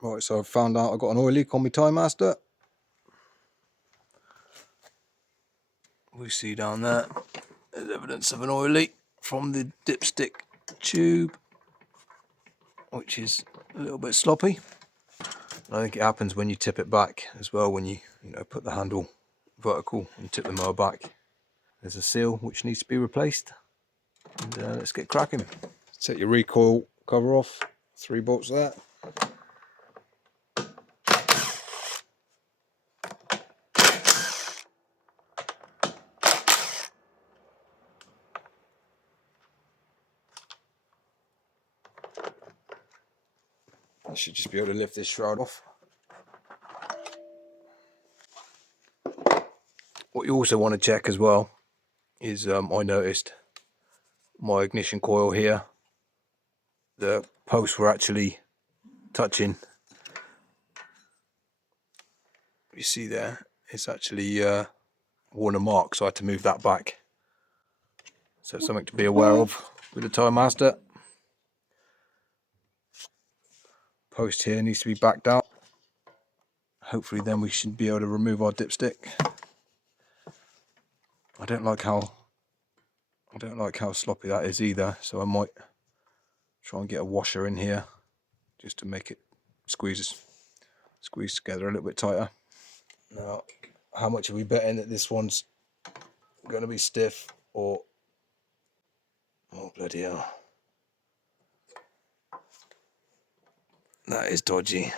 Right, so I've found out I've got an oil leak on my Timemaster. We see down there, there's evidence of an oil leak from the dipstick tube, which is a little bit sloppy. I think it happens when you tip it back as well, when you put the handle vertical and tip the mower back. There's a seal which needs to be replaced, and let's get cracking. Take your recoil cover off, 3 bolts there. I should just be able to lift this shroud off. What you also want to check as well is I noticed my ignition coil here, the posts were actually touching. You see there, it's actually worn a mark, so I had to move that back. So something to be aware of with the Timemaster. Post here needs to be backed out. Hopefully then we should be able to remove our dipstick. I don't like how sloppy that is either, so I might try and get a washer in here just to make it squeeze together a little bit tighter. Now, how much are we betting that this one's going to be stiff, or oh bloody hell, that is dodgy.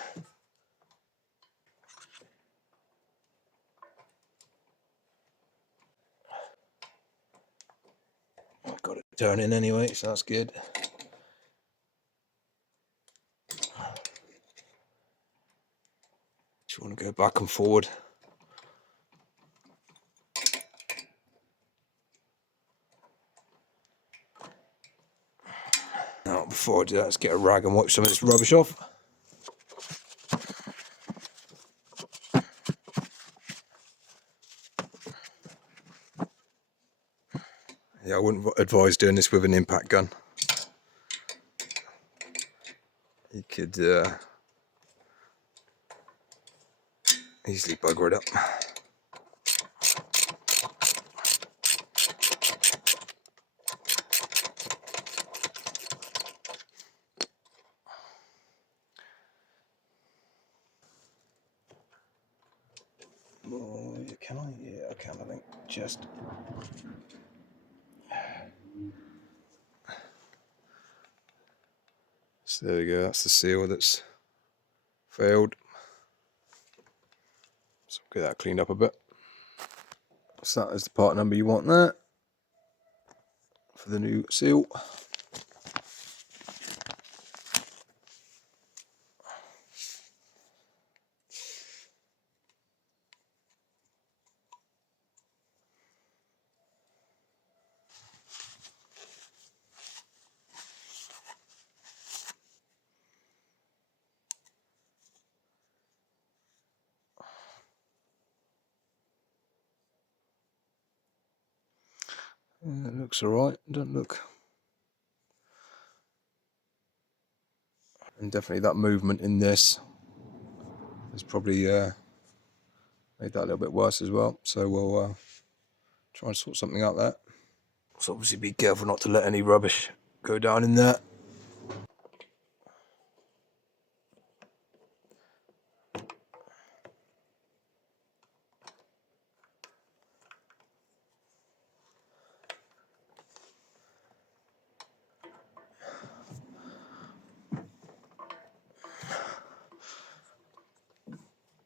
I've got it turning anyway, so that's good. Just want to go back and forward. Now, before I do that, let's get a rag and wipe some of this rubbish off. Yeah, I wouldn't advise doing this with an impact gun. You could easily bugger it up. Oh, can I? Yeah, I can, I think. Just. So there we go, that's the seal that's failed. So get that cleaned up a bit. So that is the part number you want there for the new seal. It looks alright, doesn't look. And definitely that movement in this has probably made that a little bit worse as well. So we'll try and sort something out there. So obviously be careful not to let any rubbish go down in there.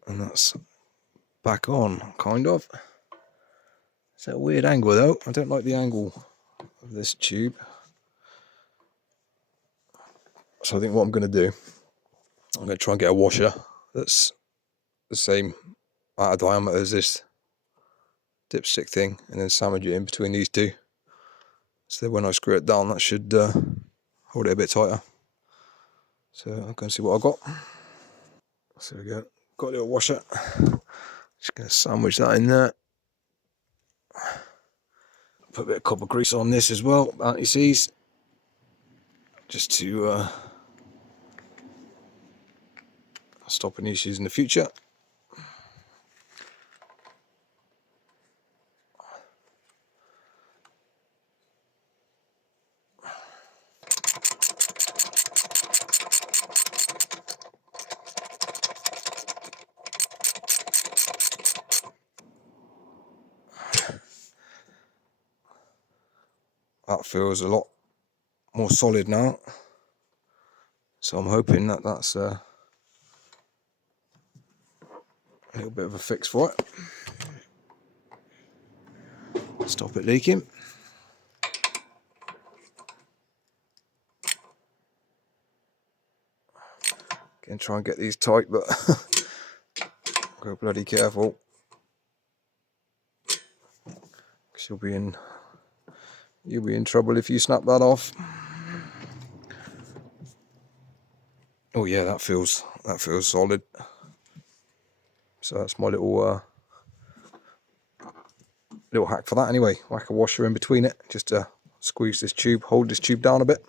And that's back on, kind of. It's a weird angle though. I don't like the angle of this tube. So I think what I'm going to do, I'm going to try and get a washer that's the same amount of diameter as this dipstick thing, and then sandwich it in between these two. So that when I screw it down, that should hold it a bit tighter. So I'm going to see what I've got. So we go. Got a little washer. Just going to sandwich that in there. Put a bit of copper grease on this as well, anti-seize, just to stop any issues in the future. That feels a lot more solid now, so I'm hoping that that's a little bit of a fix for it. Stop it leaking. Gonna try and get these tight, but go bloody careful, because you'll be in trouble if you snap that off. Oh yeah, that feels solid. So that's my little hack for that anyway. Whack a washer in between it, just to squeeze this tube, hold this tube down a bit.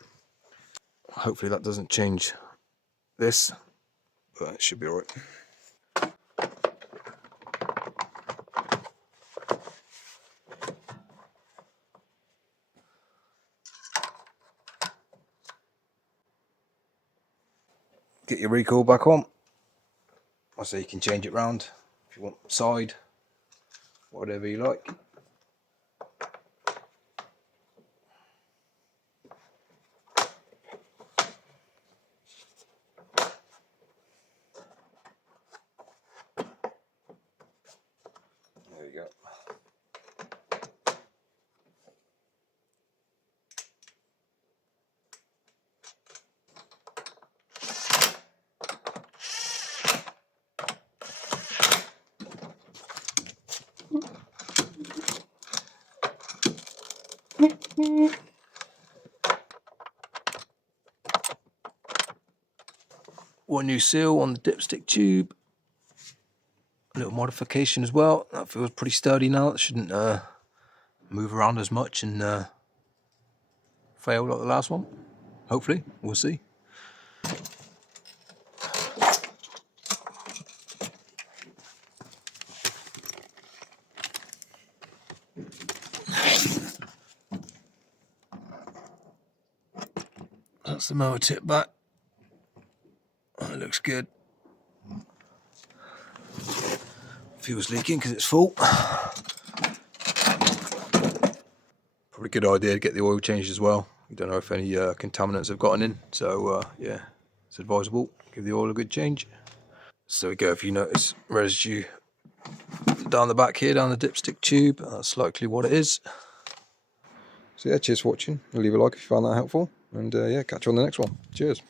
Hopefully that doesn't change this, but it should be alright. Get your recoil back on. I say you can change it round if you want, side, whatever you like. There we go. One new seal on the dipstick tube. A little modification as well. That feels pretty sturdy now. It shouldn't move around as much and fail like the last one. Hopefully, we'll see. That's the mower tip back. Oh, it looks good. Fuel's leaking because it's full. Probably a good idea to get the oil changed as well. You don't know if any contaminants have gotten in, so yeah, it's advisable. Give the oil a good change. So we go. If you notice residue down the back here, down the dipstick tube, that's likely what it is. So yeah, cheers for watching. Leave a like if you found that helpful, and yeah, catch you on the next one. Cheers.